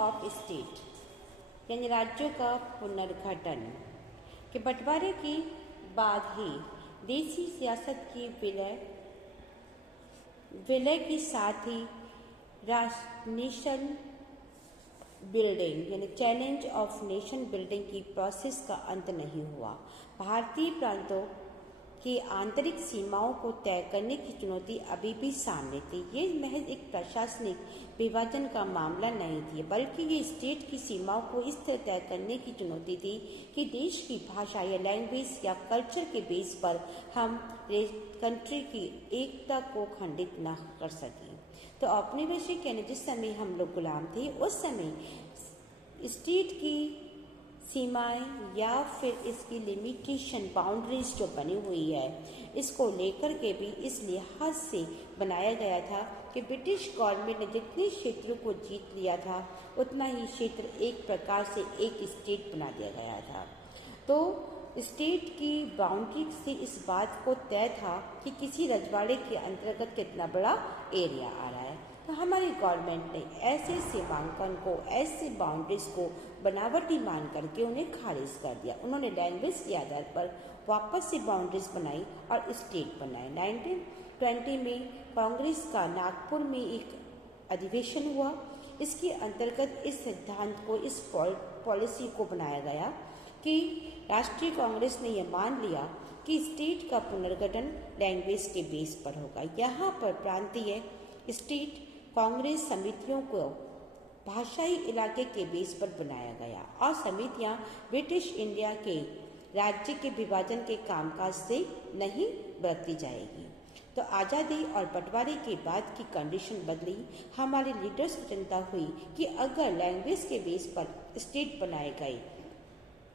Of state यानी राज्यों का पुनर्गठन के बंटवारे के बाद ही देशी सियासत की विलय के साथ ही नेशन बिल्डिंग यानी चैलेंज ऑफ नेशन बिल्डिंग की प्रोसेस का अंत नहीं हुआ। भारतीय प्रांतों की आंतरिक सीमाओं को तय करने की चुनौती अभी भी सामने थी। ये महज एक प्रशासनिक विभाजन का मामला नहीं थी, बल्कि ये स्टेट की सीमाओं को इस तरह तय करने की चुनौती थी कि देश की भाषा या लैंग्वेज या कल्चर के बेस पर हम कंट्री की एकता को खंडित न कर सकें। तो औपनिवेशिक यानी जिस समय हम लोग गुलाम थे, उस समय स्टेट की सीमाएं या फिर इसकी लिमिटेशन बाउंड्रीज जो बनी हुई है, इसको लेकर के भी इस लिहाज से बनाया गया था कि ब्रिटिश गवर्नमेंट ने जितने क्षेत्रों को जीत लिया था, उतना ही क्षेत्र एक प्रकार से एक स्टेट बना दिया गया था। तो स्टेट की बाउंड्री से इस बात को तय था कि किसी रजवाड़े के अंतर्गत कितना बड़ा एरिया आ रहा है। तो हमारी गवर्नमेंट ने ऐसे सीमांकन को, ऐसे बाउंड्रीज को बनावटी मान करके उन्हें खारिज कर दिया। उन्होंने लैंग्वेज के आधार पर वापस से बाउंड्रीज बनाई और स्टेट बनाए। 1920 में कांग्रेस का नागपुर में एक अधिवेशन हुआ। इसके अंतर्गत इस सिद्धांत को, इस पॉलिसी को बनाया गया कि राष्ट्रीय कांग्रेस ने यह मान लिया कि स्टेट का पुनर्गठन लैंग्वेज के बेस पर होगा। यहाँ पर प्रांतीय स्टेट कांग्रेस समितियों को भाषाई इलाके के बेस पर बनाया गया और समितियां ब्रिटिश इंडिया के राज्य के विभाजन के कामकाज से नहीं बरती जाएगी। तो आज़ादी और बंटवारे के बाद की कंडीशन बदली। हमारे लीडर्स को चिंता हुई कि अगर लैंग्वेज के बेस पर स्टेट बनाए गए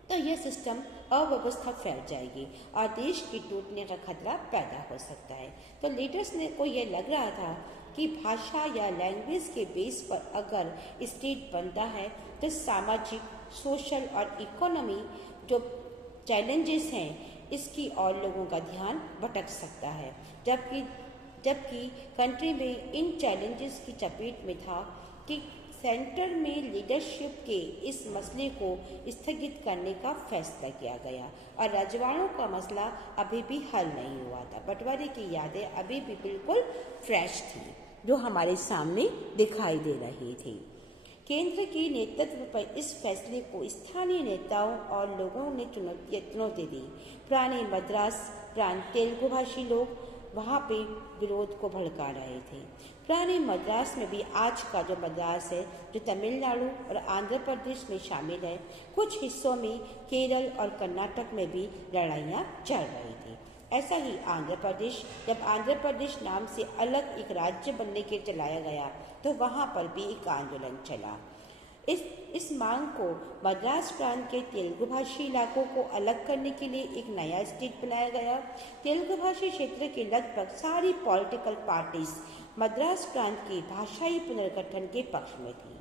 तो यह सिस्टम अव्यवस्था फैल जाएगी और देश के टूटने का खतरा पैदा हो सकता है। तो लीडर्स को यह लग रहा था कि भाषा या लैंग्वेज के बेस पर अगर स्टेट बनता है तो सामाजिक, सोशल और इकोनॉमी जो चैलेंजेस हैं, इसकी और लोगों का ध्यान भटक सकता है। जबकि कंट्री में इन चैलेंजेस की चपेट में था कि सेंटर में लीडरशिप के इस मसले को स्थगित करने का फैसला किया गया और रजवाड़ों का मसला अभी भी हल नहीं हुआ था। बंटवारे की यादें अभी भी बिल्कुल फ्रेश थी, जो हमारे सामने दिखाई दे रही थी। केंद्र के नेतृत्व पर इस फैसले को स्थानीय नेताओं और लोगों ने चुनौती दी। पुराने मद्रास प्रांत तेलुगु भाषी लोग वहाँ पे विरोध को भड़का रहे थे। पुराने मद्रास में भी आज का जो मद्रास है, जो तमिलनाडु और आंध्र प्रदेश में शामिल है, कुछ हिस्सों में केरल और कर्नाटक में भी लड़ाइयाँ चल रही थी। ऐसा ही आंध्र प्रदेश, जब आंध्र प्रदेश नाम से अलग एक राज्य बनने के चलाया गया तो वहाँ पर भी एक आंदोलन चला। इस मांग को मद्रास प्रांत के तेलुगु भाषी इलाकों को अलग करने के लिए एक नया स्टेट बनाया गया। तेलुगु भाषी क्षेत्र के लगभग सारी पॉलिटिकल पार्टीज मद्रास प्रांत के भाषाई पुनर्गठन के पक्ष में थी।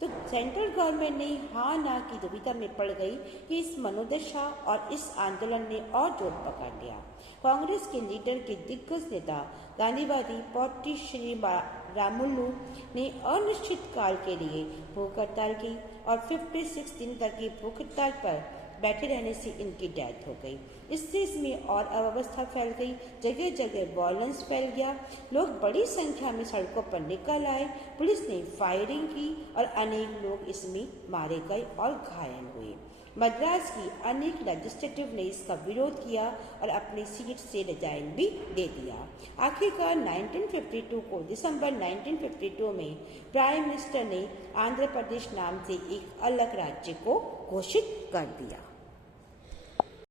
तो सेंट्रल गवर्नमेंट ने हाँ ना की दुविधा में पड़ गई कि इस मनोदशा और इस आंदोलन ने और जोर पकड़ लिया। कांग्रेस के लीडर के दिग्गज नेता गांधीवादी पोट्टी श्री रामुलु ने अनिश्चित काल के लिए भूख हड़ताल की और 56 दिन तक की भूख हड़ताल पर बैठे रहने से इनकी डेथ हो गई। इससे इसमें और अव्यवस्था फैल गई, जगह जगह वायलेंस फैल गया, लोग बड़ी संख्या में सड़कों पर निकल आए, पुलिस ने फायरिंग की और अनेक लोग इसमें मारे गए और घायल हुए। मद्रास की अनेक लेजिस्लेटिव ने इसका विरोध किया और अपनी सीट से रिजाइन भी दे दिया। आखिरकार 1952 को दिसंबर 1952 में प्राइम मिनिस्टर ने आंध्र प्रदेश नाम से एक अलग राज्य को घोषित कर दिया।